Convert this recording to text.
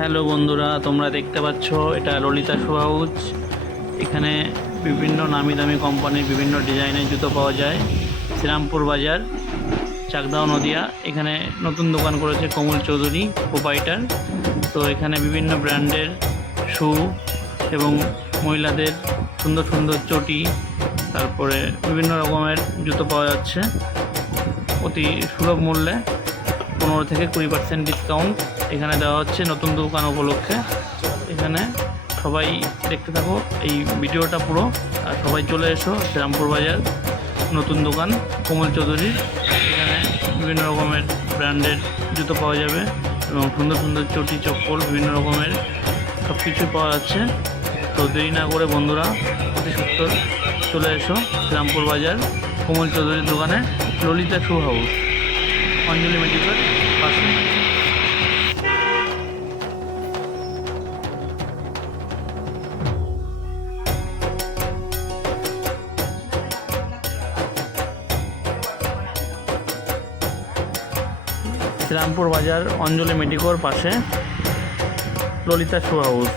Hello বন্ধুরা, তোমরা দেখতে পাচ্ছ এটা ললিতা শু হাউস। এখানে বিভিন্ন নামি দামি কোম্পানির বিভিন্ন ডিজাইনের জুতো পাওয়া যায়। শ্রীরামপুর বাজার, চাকদাহ নদিয়া। এখানে নতুন দোকান করেছে কমল চৌধুরী প্রোপাইটার। তো এখানে বিভিন্ন ব্র্যান্ডের শু এবং মহিলাদের সুন্দর সুন্দর চটি, তারপরে বিভিন্ন রকমের জুতো পাওয়া যাচ্ছে অতি সুলভ মূল্যে। 15 থেকে 20% ডিসকাউন্ট এখানে দেওয়া হচ্ছে নতুন দোকান উপলক্ষে। এখানে সবাই দেখতে থাকো এই ভিডিওটা পুরো, আর সবাই চলে এসো শ্রীরামপুর বাজার নতুন দোকান কমল চৌধুরীর। এখানে বিভিন্ন রকমের ব্র্যান্ডের জুতো পাওয়া যাবে এবং সুন্দর সুন্দর চটি, চপ্পল, বিভিন্ন রকমের সব কিছুই পাওয়া যাচ্ছে। তো দেরি না করে বন্ধুরা অতি সত্তর চলে এসো শ্রীরামপুর বাজার কমল চৌধুরীর দোকানে, ললিতা শু হাউস, অঞ্জলি মেডিকেল পাশে। শ্রীরামপুর বাজার অঞ্জলি মেডিকোর পাশে ললিতা শু হাউস।